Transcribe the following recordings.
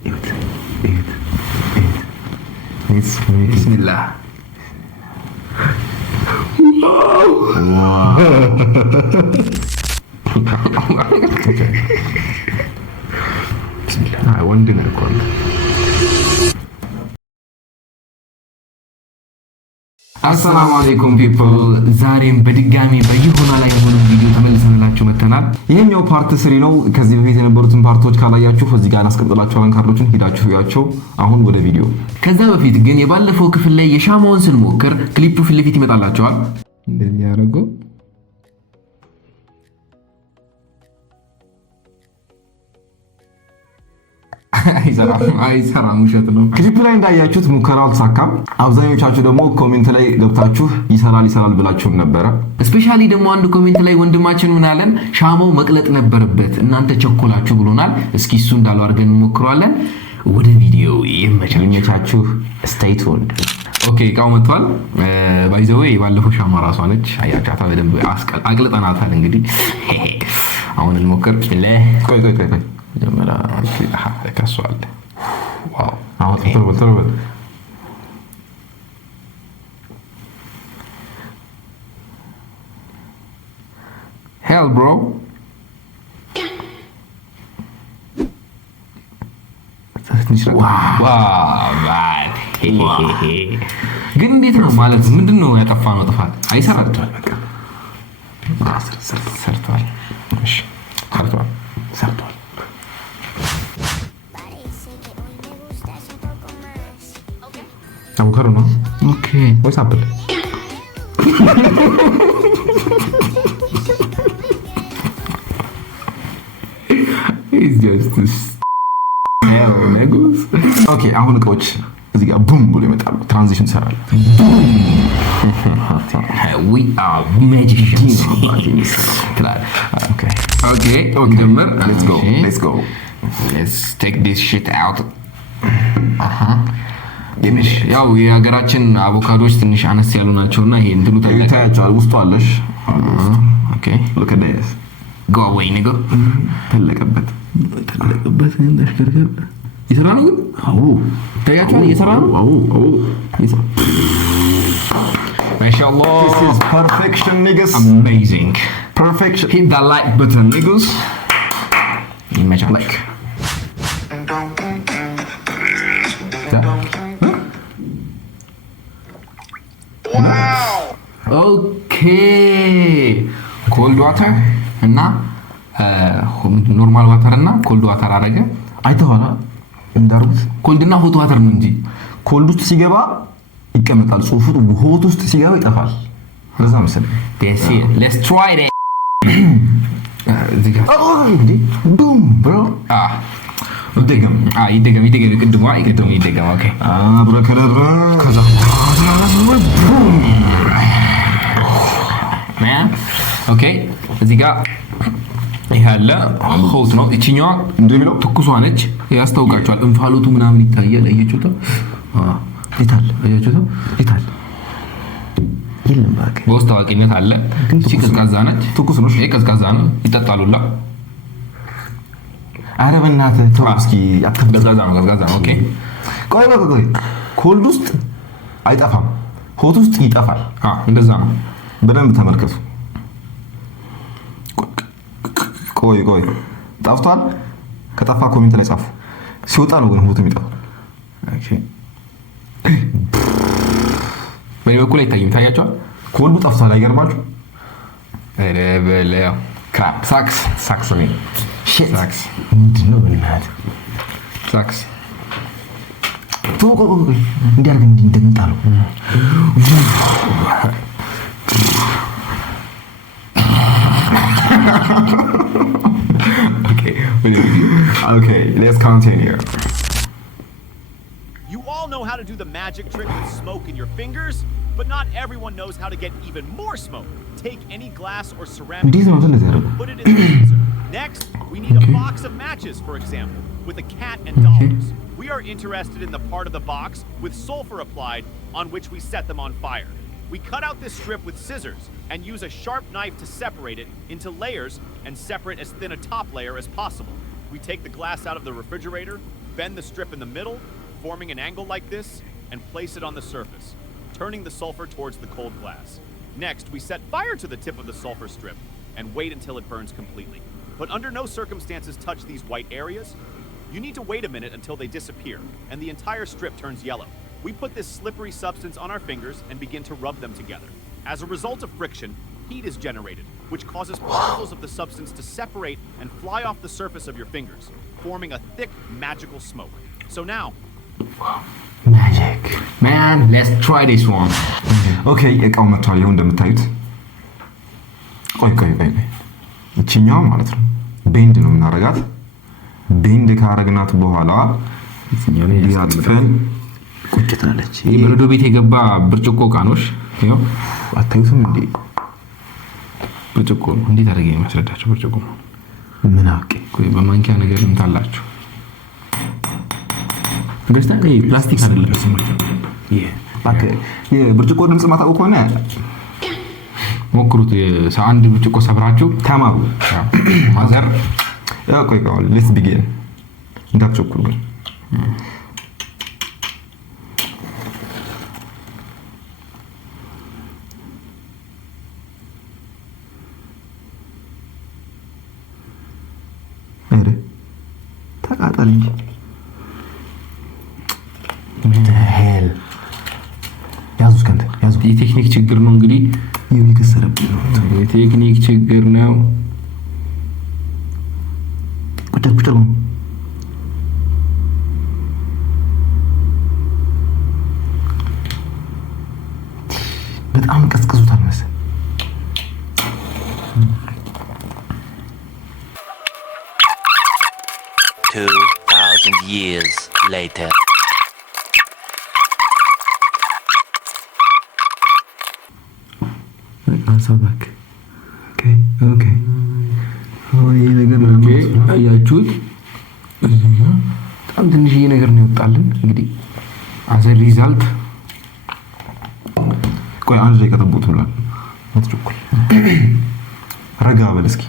Evet. Evet. Evet. Bismillah. Wow. Bismillah. ወንድ ነው እኮ አሰላሙ አለይኩም ፒፕል፣ ዛሬም በድጋሚ በይሆና ላይ የሆነ ቪዲዮ ተመልሰንላችሁ መተናል። ይሄኛው ፓርት 3 ነው። ከዚህ በፊት የነበሩትን ፓርቶች ካላያችሁ እዚህ ጋር አስቀምጥላችኋለን ካርዶችን ሄዳችሁ ያቸው። አሁን ወደ ቪዲዮ። ከዛ በፊት ግን የባለፈው ክፍል ላይ የሻማውን ስንሞክር ክሊፑ ፊት ለፊት ይመጣላችኋል። እንደዚህ ያደርገው አይሰራም፣ ውሸት ነው። ክሊፕ ላይ እንዳያችሁት ሙከራው አልተሳካም። አብዛኞቻችሁ ደግሞ ኮሜንት ላይ ገብታችሁ ይሰራል ብላችሁን ነበረ። እስፔሻሊ ደግሞ አንድ ኮሜንት ላይ ወንድማችን ምን አለን፣ ሻማው መቅለጥ ነበረበት እናንተ ቸኮላችሁ ብሎናል። እስኪ እሱ እንዳለው አድርገን እንሞክረዋለን። ወደ ቪዲዮ ይመቻችሁ። ስቴይ ቱንድ። ኦኬ፣ እቃው መጥቷል። ባይ ዘ ዌይ ባለፈው ሻማ ራሷ ነች። አያቻታ በደንብ አቅልጠናታል። እንግዲህ አሁን እንሞክር። ቆይ ጀመራ ከሷል። ዋው! አሁን ተርበል ሄል ብሮ ግን እንዴት ነው ማለት ምንድን ነው ያጠፋነው ጥፋት? አይሰራም። በቃ ሰርቷል። እሺ ሰርቷል። አቮካዶ ነው። ኦኬ ወይስ አፕል? ኦኬ አሁን እቃዎች እዚህ ጋር ቡም ብሎ ይመጣሉ። ትራንዚሽን ሰራል። we are magicians. Okay, ጀምር። let's go. Let's take this shit out. ያው የሀገራችን አቮካዶች ትንሽ አነስ ያሉ ናቸውና ይሄ እንትኑ ታያቸዋል። ውስጡ አለሽ። ኦኬ look at this. go away nigga. ተለቀበት እንደሽከርከር ይሰራል ነው። አዎ ታያቸዋል። ይሰራል። አዎ ማሻአላህ። this is perfection niggas. amazing. perfection. hit that like button niggas. imagine like ኦኬ ኮልድ ዋተር እና ኖርማል ዋተር እና ኮልድ ዋተር አረገ። አይተዋላ እንዳሩት ኮልድ እና ሆት ዋተር ነው እንጂ ኮልድ ውስጥ ሲገባ ይቀመጣል ጽሁፉ፣ ሆት ውስጥ ሲገባ ይጠፋል። ለዛ መሰለኝ። let's try it. boom bro. ይደገም ቅድሙ። ኦኬ አብረከረረ ከዛ ኦኬ እዚህ ጋር ይሄ አለ። ሆት ነው። እቺኛዋ እንደሚለው ትኩሷ ነች። ያስታውቃቸዋል። እንፋሎቱ ምናምን ይታያል። አያችሁት? ይታል የለም ባክ በውስጥ ታዋቂነት አለ። እቺ ቀዝቃዛ ነች። ትኩስ ነው። ይሄ ቀዝቃዛ ነው። ይጠጣሉላ። አረ በእናትህ ተው እስኪ። ቀዝቃዛ ነው። ኦኬ ቆይ ኮልድ ውስጥ አይጠፋም፣ ሆት ውስጥ ይጠፋል። እንደዛ ነው። በደንብ ተመልከቱ። ቆይ ጠፍቷል። ከጠፋ ኮሜንት ላይ ጻፉ። ሲወጣ ነው ግን ሆት የሚጠፋው። ኦኬ በኔ በኩል አይታይም። ታያቸዋል። ኮልዱ ጠፍቷል። አይገርማችሁ? አረ በለው ክራፕ ሳክስ ነው። ሺት ሳክስ ምንድን ነው? በእናትህ ሳክስ ቆይ እንዲያርግ እንደምጣለው Okay, let's continue. You all know how to do the magic trick with smoke in your fingers, but not everyone knows how to get even more smoke. Take any glass or ceramic and put it in the freezer. Next, we need a box of matches, for example, with a cat and dollars. We are interested in the part of the box with sulfur applied on which we set them on fire. We cut out this strip with scissors and use a sharp knife to separate it into layers and separate as thin a top layer as possible. We take the glass out of the refrigerator, Bend the strip in the middle, forming an angle like this, and place it on the surface, turning the sulfur towards the cold glass. Next, we set fire to the tip of the sulfur strip and wait until it burns completely. But under no circumstances touch these white areas. You need to wait a minute until they disappear and the entire strip turns yellow. We put this slippery substance on our fingers and begin to rub them together. As a result of friction, heat is generated, which causes particles of the substance to separate and fly off the surface of your fingers, forming a thick, magical smoke. So now... Magic. Man, let's try this one. Okay, እቃው መጥቷል ይኸው እንደምታዩት። ቆይ እቺኛው ማለት ነው ቤንድ ነው የምናረጋት። ቤንድ ካረግናት በኋላ ያጥፈን ቁጭ ትላለች። ይሄ በረዶ ቤት የገባ ብርጭቆ ቃኖሽ ይኸው አታዩትም እንዴ? ብርጭቆ እንዴት አድርጌ ማስረዳችሁ? ብርጭቆ ምን አውቄ ቆይ በማንኪያ ነገር ልምታላችሁ። እንግዲህ ይሄ ፕላስቲክ አይደለም። ይሄ ባክ የብርጭቆ ድምጽ ማታውቁ ከሆነ ሞክሩት። አንድ ብርጭቆ ሰብራችሁ ተማሩ። ማዘር ቆይ ሌትስ ቢጊን እንዳትቸኩሉ ግን ተቃጠል እንጂ ሄል ያዙት ከንተ ያዙት። የቴክኒክ ችግር ነው እንግዲህ የሚከሰረብኝ ነው። የቴክኒክ ችግር ነው። ቁጭ ነው። በጣም ቀዝቅዙታል መሰለኝ። years later. Answer back. Okay. ይሄ ነገር አያችሁት? በጣም ትንሽዬ ነገር ነው ይወጣልን። እንግዲህ as a result ቆይ አንድ ላይ ከተቦት ብሏል። አትቸኩል። ረጋ በል እስኪ።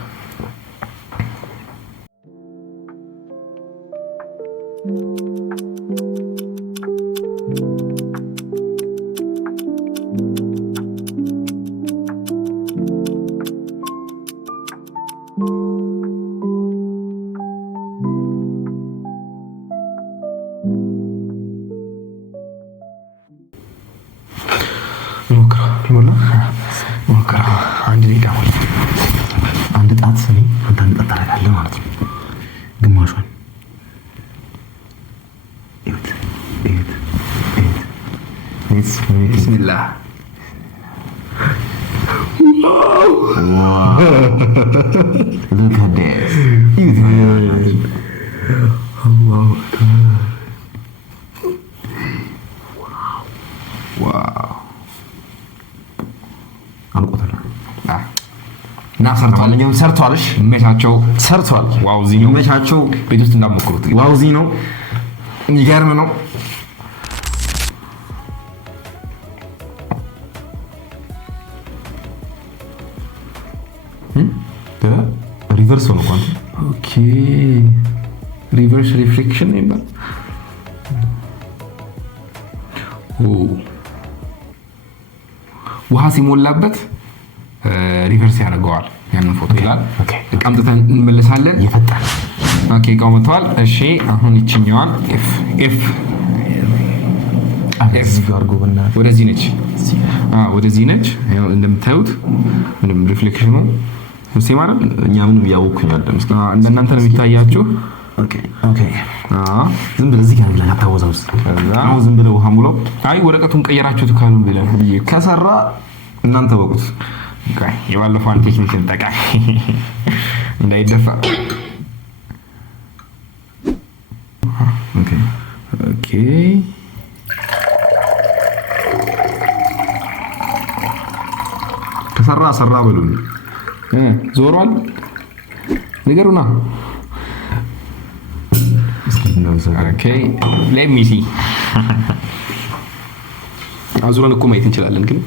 ሞክራ አንድ ደቂቃ ማለት ነው። አንድ ጣት ሰኔ አንተ ታደርጋለህ ማለት ነው። ግማሿን ቢስሚላህ። Look at this. Wow. እና ሰርቷል። እኛም ሰርቷልሽ መቻቸው ሰርቷል። ዋው ዚ ነው መቻቸው። ቤት ውስጥ እንዳትሞክሩት። ዋው ዚ ነው። ይገርም ነው። ሪቨርስ ነው ቋንቋ። ኦኬ ሪቨርስ ሪፍሌክሽን ይባላል። ውሃ ሲሞላበት ሪቨርስ ያደርገዋል ያንን ፎቶ ይላል። ኦኬ አምጥተን እንመለሳለን። ይፈጣል። ኦኬ እቃው መጥቷል። እሺ አሁን ይችኛዋን ኤፍ ጋርጎ በእናትህ ወደዚህ ነች። ወደዚህ ነች። ያው እንደምታዩት ምንም ሪፍሌክሽኑ እሺ ማለት እኛ ምንም ያወኩኝ አይደለም። እንደናንተ ነው የሚታያችሁ። ኦኬ ዝም ብለህ እዚህ ጋር ብለህ አታወዛውስ። አሁን ዝም ብለህ ውሃ ሙሉ። አይ ወረቀቱን ቀየራችሁት ካሉ ብለህ ከሰራ እናንተ ወቁት። ኦኬ የባለፈው አንተ ቴክኒክ እንጠቃ እንዳይደፋ። ኦኬ ከሰራ ሰራ በሉኝ። ዞሯል ነገሩና። ኦኬ ሌት ሚ ሲ አዙረን እኮ ማየት እንችላለን፣ ግን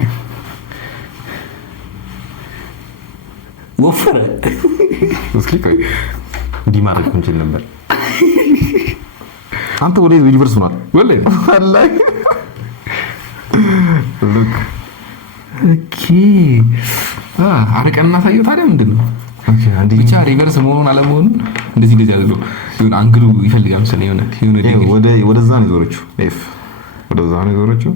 ወፈረ። እስኪ ቆይ እንዲህ ማድረግ እንችል ነበር። አንተ ወደ ዩኒቨርስ ሆናል ወላሂ ወላሂ ሉክ ኦኬ አረቀና ታየው ታዲያ ምንድነው ብቻ ሪቨርስ መሆኑን አለመሆኑን እንደዚህ ያለው ይሁን አንግሉ ይፈልጋል መሰለኝ የሆነ ወደዛ ነው ዞረችው ኤፍ ወደዛ ነው ዞረችው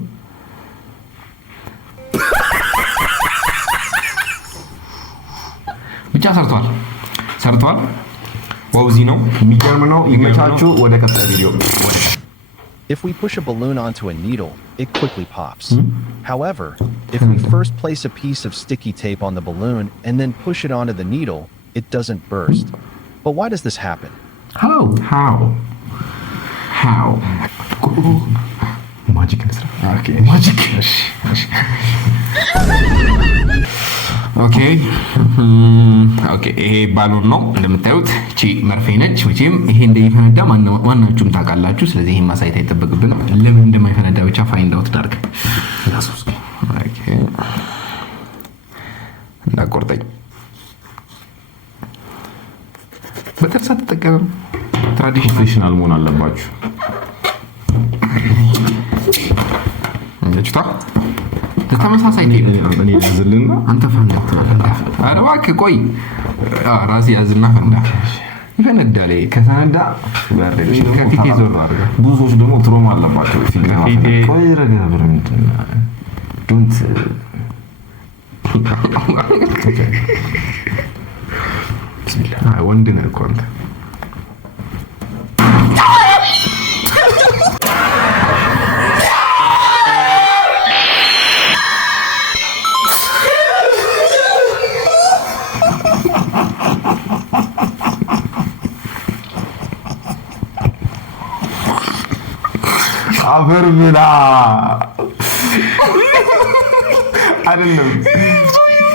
ብቻ ሰርቷል ዋውዚ ነው የሚገርም ነው ይመቻችሁ ወደ ቀጣይ ቪዲዮ If we push a balloon onto a needle, it quickly pops. However, if we first place a piece of sticky tape on the balloon and then push it onto the needle, it doesn't burst. But why does this happen? How? Magic. Okay. Magic. ኦኬ ይሄ ባሎን ነው እንደምታዩት እቺ መርፌ ነች መቼም ይሄ እንደሚፈነዳ ማናችሁም ታውቃላችሁ ስለዚህ ይሄን ማሳየት አይጠበቅብን ለምን እንደማይፈነዳ ብቻ ፋይንድ አውት ዳርክ ኦኬ እንዳቆርጠኝ በተርሳ ተጠቀም ትራዲሽናል መሆን አለባችሁ እንዴት ተመሳሳይ ነው እኔ ያዝልና አንተ ፈንዳ አረ እባክህ ቆይ ራሴ ያዝና ፈንዳ ይፈነዳል ከተነዳ ባረሽ ከፊቴ ዞር አድርጋ ብዙ ሰዎች ደግሞ ትሮማ አለባቸው ሲገባ ቆይ ረጋ ብረን ዶንት ቢስሚላህ ወንድ ነህ እኮ አንተ አፈር ብላ አይደለም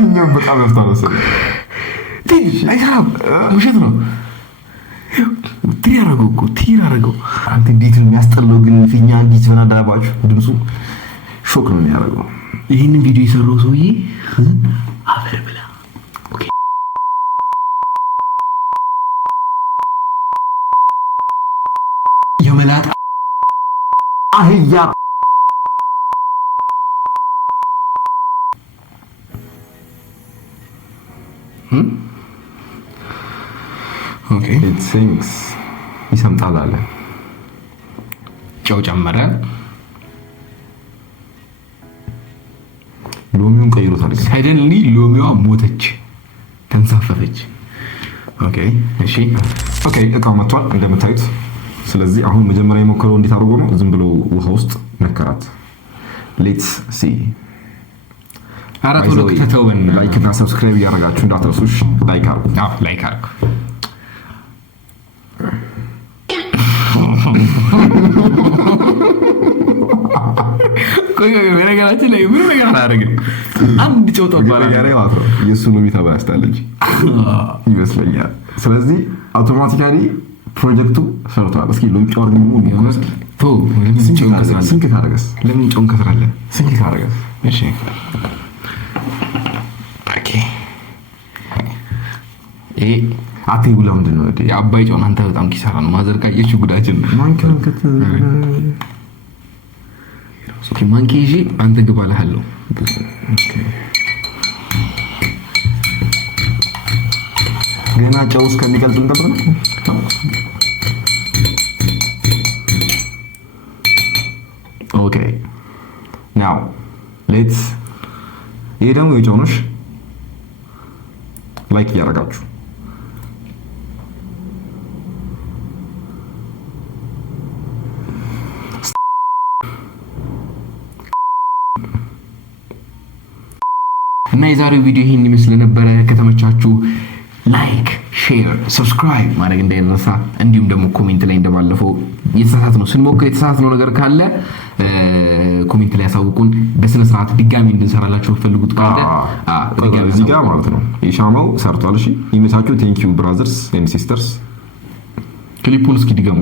እኛም በጣም ያስታውሳል አይሳብ ውሸት ነው ትያረገው አንተ እንዴት ነው የሚያስጠላው ግን ፊኛ እንዴት በናዳባችሁ ድምፁ ሾክ ነው የሚያደርገው ይሄንን ቪዲዮ የሰራው ሰውዬ አፈር ብላ ኦኬ የመላጣ አህያ ኦኬ it sinks ይሰምጣል አለ ጨው ጨመረ ሎሚውን ቀይሮታል ሳይደንሊ ሎሚዋ ሞተች ተንሳፈፈች ኦኬ እሺ ኦኬ እቃው መጥቷል እንደምታዩት ስለዚህ አሁን መጀመሪያ የሞከረው እንዴት አድርጎ ነው ዝም ብሎ ውሃ ውስጥ ነከራት ሌትስ ሲ አራቱ ለከተተውን ላይክ እና ሰብስክራይብ ያደርጋችሁ እንዳትረሱሽ ላይክ አርጉ ቆይ በነገራችን ላይ ምን ነገር አላደረግም አንድ ጨውታ ባላ ያሬ ማለት ነው የሱ ሎሚ ተባስታለች ይመስለኛል ስለዚህ አውቶማቲካሊ ፕሮጀክቱ ሰርቷል እስኪ ሎሚ ጨው አርጉ ነው ስንክ ካደረገስ ለምን ጨው ከስራለ ስንክ ካደረገስ እሺ ኦኬ አትይውላ ምንድን ነው የአባይ ጨው አንተ በጣም ኪሳራ ነው ማዘርቃየች ጉዳችን ማንከንከት ኦኬ ማንኪጂ አንተ ግባለሃለው ኦኬ ገና ጨው እስከሚቀልጥ እንጠብቅ ነው ኦኬ ናው ሌትስ ይሄ ደግሞ የጨው ነሽ ላይክ ያደርጋችሁ እና የዛሬው ቪዲዮ ይሄን ይመስል ነበር ከተመቻችሁ ላይክ ሼር ሰብስክራይብ ማድረግ እንዳይረሳ እንዲሁም ደግሞ ኮሜንት ላይ እንደባለፈው የተሳሳተነው ስንሞክር የተሳሳተነው ነገር ካለ ኮሜንት ላይ ያሳውቁን በስነ ስርዓት ድጋሚ እንድንሰራላችሁ ፈልጉት ካለ ድጋሚ እዚህ ጋር ማለት ነው የሻማው ሰርቷል እሺ ይመቻችሁ ቴንክ ዩ ብራዘርስ ኤንድ ሲስተርስ ክሊፑን እስኪ ድገሙ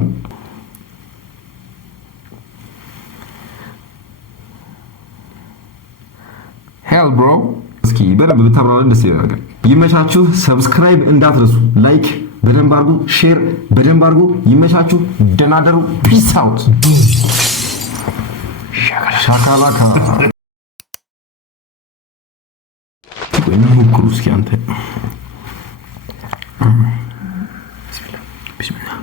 ሄል ብሮ እስኪ በደንብ ብታብራራ ደስ ይላል ይመቻችሁ ሰብስክራይብ እንዳትረሱ ላይክ በደንብ አድርጉ ሼር በደንብ አድርጉ ይመቻችሁ ደናደሩ ፒስ አውት ሻካላካ ወይና ሙክሩ እስኪ አንተ ቢስሚላህ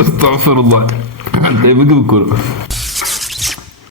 استغفر الله انت بقول